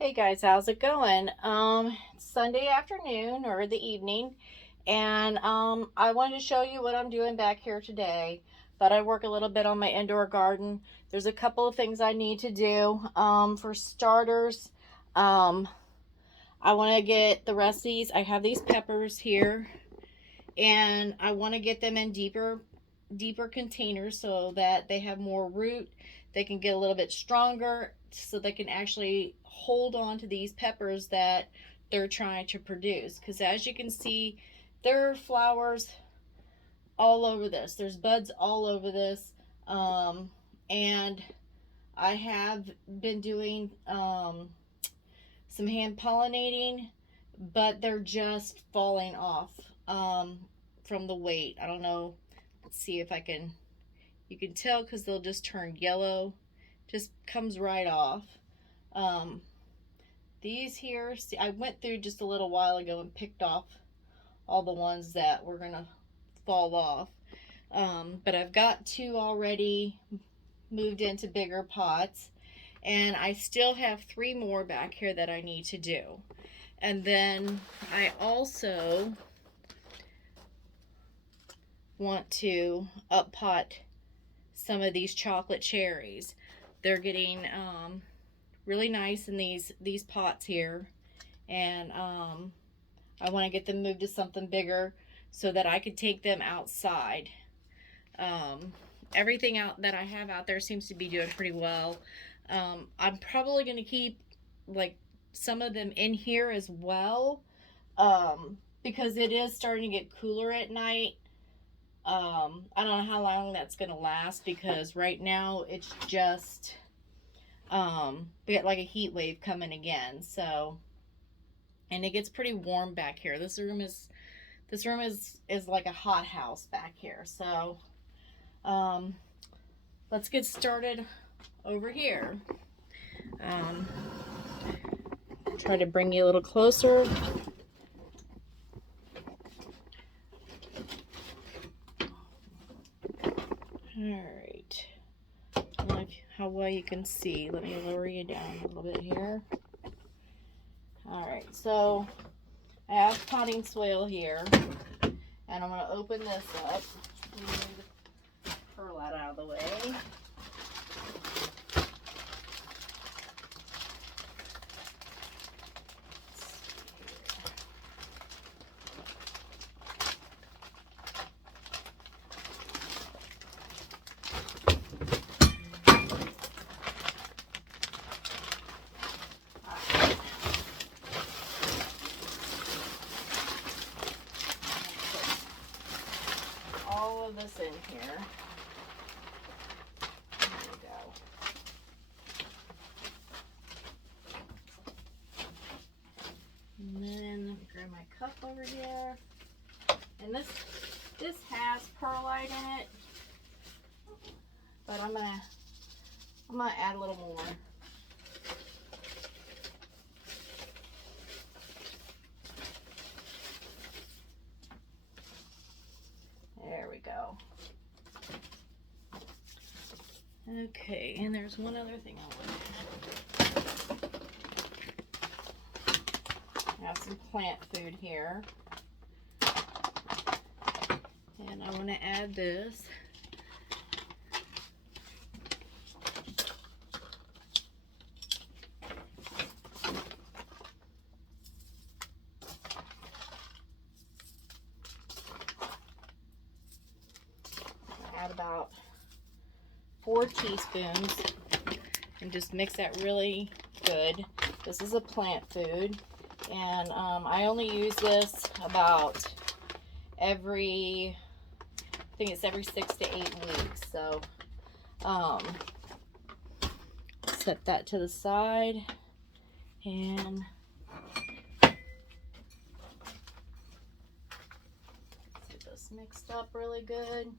Hey guys, how's it going? It's Sunday afternoon or the evening, and I wanted to show you what I'm doing back here today. Thought I'd work a little bit on my indoor garden. There's a couple of things I need to do. For starters, um, I want to get the rest of these. I have these peppers here, and I want to get them in deeper containers so that they have more root. They can get a little bit stronger so they can actually hold on to these peppers that they're trying to produce. Because as you can see, there are flowers all over this. There's buds all over this. And I have been doing some hand pollinating, but they're just falling off from the weight. I don't know. Let's see if I can. You can tell because they'll just turn yellow. Just comes right off. Um, these here, see, I went through just a little while ago and picked off all the ones that were gonna fall off. But I've got two already moved into bigger pots, and I still have three more back here that I need to do. And then I also want to up pot some of these chocolate cherries. They're getting really nice in these pots here, and I want to get them moved to something bigger so that I could take them outside. Um, Everything out that I have out there seems to be doing pretty well. I'm probably going to keep like some of them in here as well, because it is starting to get cooler at night. I don't know how long that's going to last because right now it's just we got like a heat wave coming again. So, and it gets pretty warm back here. This room is like a hot house back here. So, um, let's get started over here. Um, try to bring you a little closer. All right. I don't know how well you can see. Let me lower you down a little bit here. All right. So I have potting soil here, and I'm going to open this up. Move the perlite out of the way. All of this in here. There we go. And then grab my cup over here. And this has perlite in it, but I'm gonna add a little more. There we go. Okay, and there's one other thing I want to add. I have some plant food here. And I want to add this. Add about 4 teaspoons and just mix that really good. This is a plant food, and I only use this about every, I think it's every 6 to 8 weeks. So set that to the side and get this mixed up really good.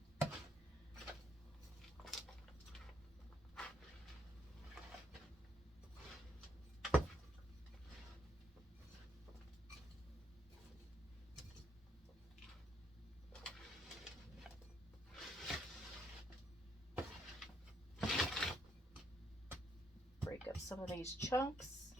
Break up some of these chunks.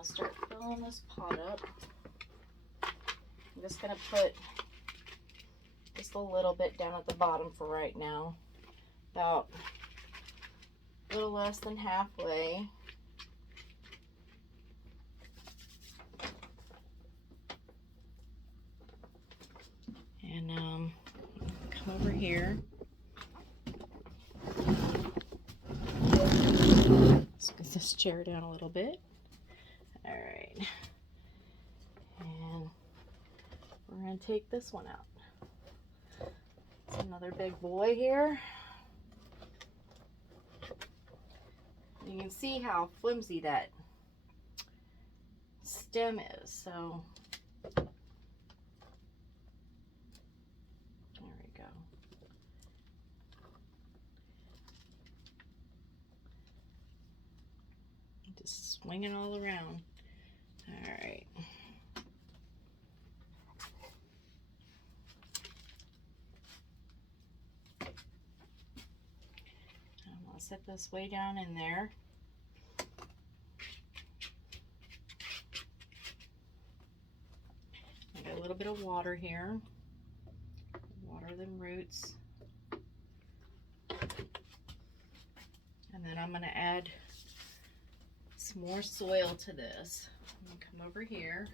I'll start filling this pot up. I'm just going to put just a little bit down at the bottom for right now. About a little less than halfway. And come over here. Let's get this chair down a little bit. All right. And we're going to take this one out. It's another big boy here. You can see how flimsy that stem is. So there we go. Just swing it all around. All right. I'm gonna set this way down in there. I got a little bit of water here. Water them roots. And then I'm gonna add some more soil to this. I'm gonna come over here.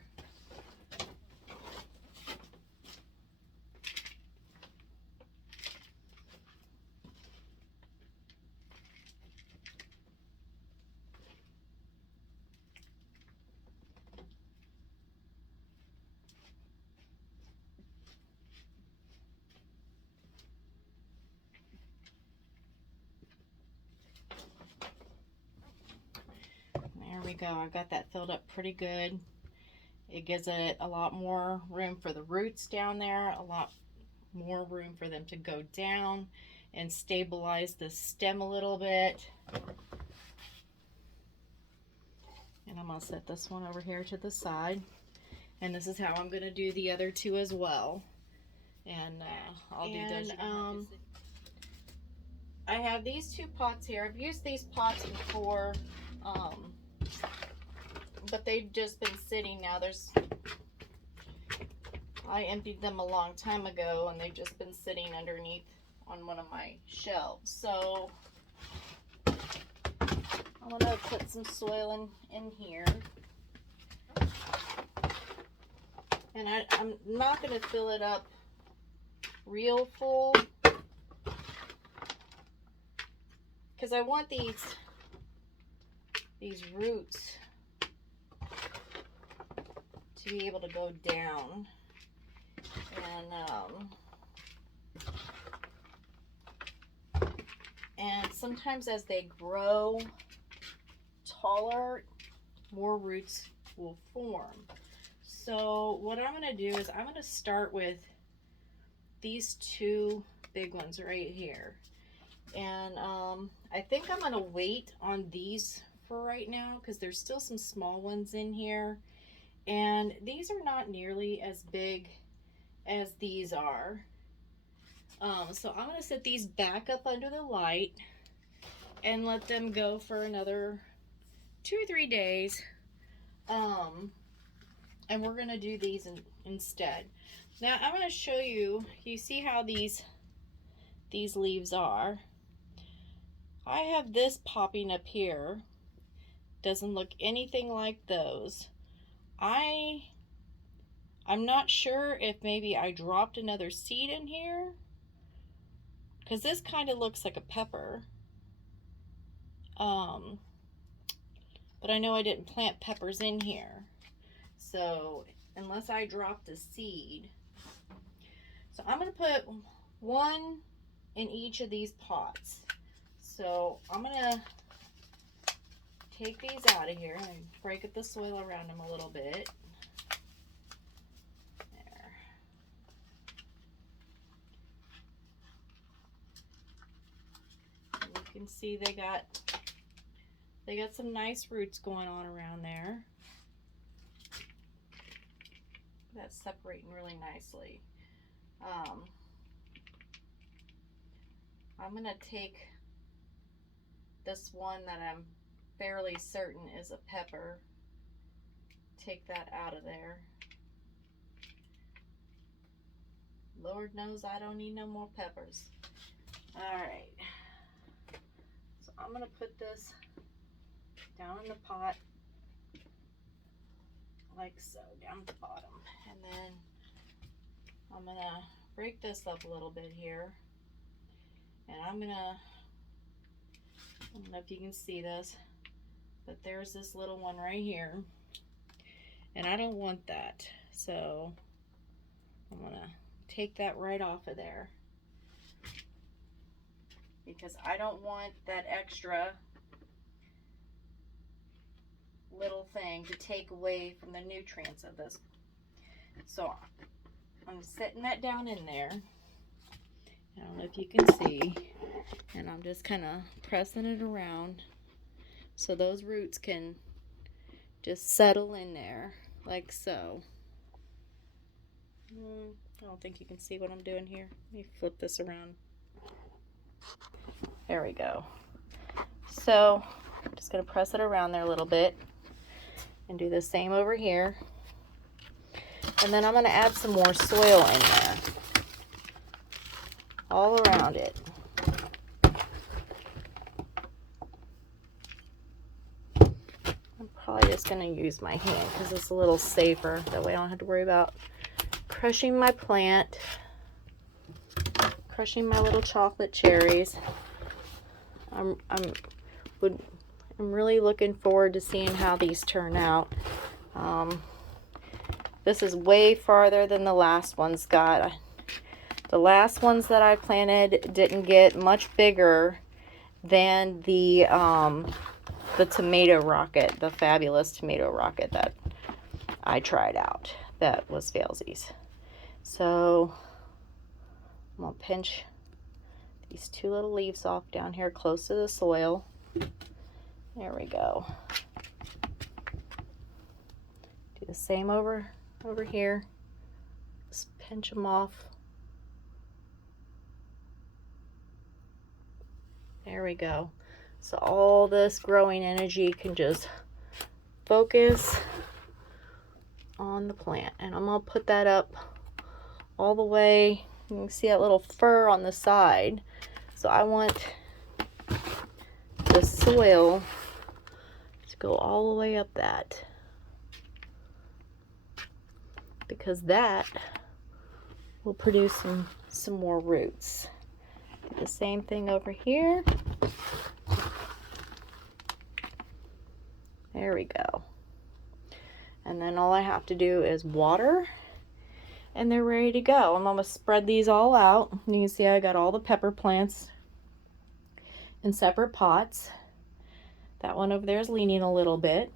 There we go. I got that filled up pretty good. It gives it a lot more room for the roots down there, a lot more room for them to go down and stabilize the stem a little bit. And I'm going to set this one over here to the side. And this is how I'm going to do the other two as well. And I'll do those. I have these two pots here. I've used these pots before, but they've just been sitting now. I emptied them a long time ago, and they've just been sitting underneath on one of my shelves. So I'm gonna put some soil in here, and I'm not gonna fill it up real full because I want these roots to be able to go down. And sometimes as they grow taller, more roots will form. So what I'm going to do is I'm going to start with these two big ones right here. And I think I'm going to wait on these for right now because there's still some small ones in here. And these are not nearly as big as these are. So I'm going to set these back up under the light and let them go for another 2 or 3 days. And we're going to do these instead. Now I'm going to show you, you see how these leaves are. I have this popping up here. Doesn't look anything like those. I'm not sure if maybe I dropped another seed in here, because this kind of looks like a pepper. But I know I didn't plant peppers in here. So unless I dropped a seed. So I'm going to put one in each of these pots. So I'm going to take these out of here and break up the soil around them a little bit. There. And you can see they got some nice roots going on around there. That's separating really nicely. I'm gonna take this one that I'm fairly certain is a pepper, take that out of there. Lord knows I don't need no more peppers. All right. So I'm going to put this down in the pot like so, down at the bottom. And then I'm going to break this up a little bit here. And I don't know if you can see this, but there's this little one right here. And I don't want that. So I'm going to take that right off of there, because I don't want that extra little thing to take away from the nutrients of this. So I'm setting that down in there. I don't know if you can see, and I'm just kind of pressing it around so those roots can just settle in there like so. I don't think you can see what I'm doing here. Let me flip this around. There we go. So I'm just going to press it around there a little bit and do the same over here. And then I'm going to add some more soil in there, all around it. I'm probably just going to use my hand because it's a little safer. That way I don't have to worry about crushing my plant, crushing my little chocolate cherries. I'm really looking forward to seeing how these turn out. This is way farther than the last ones got. The last ones that I planted didn't get much bigger than the tomato rocket, the fabulous tomato rocket that I tried out. That was failsies. So I'm going to pinch these two little leaves off down here close to the soil. There we go. Do the same over here. Just pinch them off. There we go. So all this growing energy can just focus on the plant. And I'm going to put that up all the way. You can see that little fur on the side. So I want the soil to go all the way up that, because that will produce some more roots. Do the same thing over here. There we go. And then all I have to do is water, and they're ready to go. I'm going to spread these all out. You can see I got all the pepper plants in separate pots. That one over there is leaning a little bit,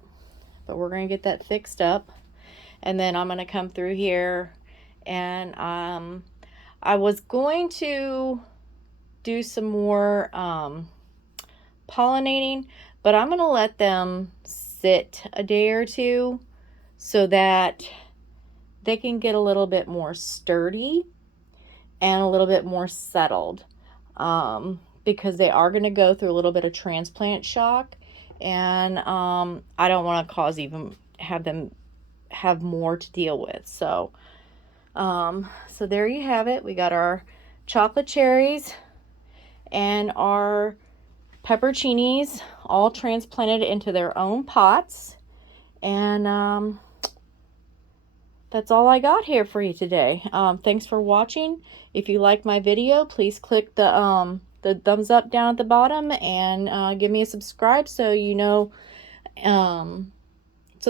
but we're going to get that fixed up. And then I'm going to come through here, and I was going to do some more pollinating, but I'm going to let them sit a day or two so that they can get a little bit more sturdy and a little bit more settled, because they are going to go through a little bit of transplant shock, and I don't want to have them have more to deal with. So so there you have it. We got our chocolate cherries and our pepperoncinis all transplanted into their own pots, and that's all I got here for you today. Thanks for watching. If you like my video, please click the thumbs up down at the bottom, and give me a subscribe so you know,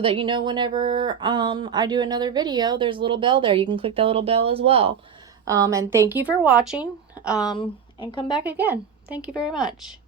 whenever I do another video. There's a little bell there. You can click that little bell as well. And thank you for watching, and come back again. Thank you very much.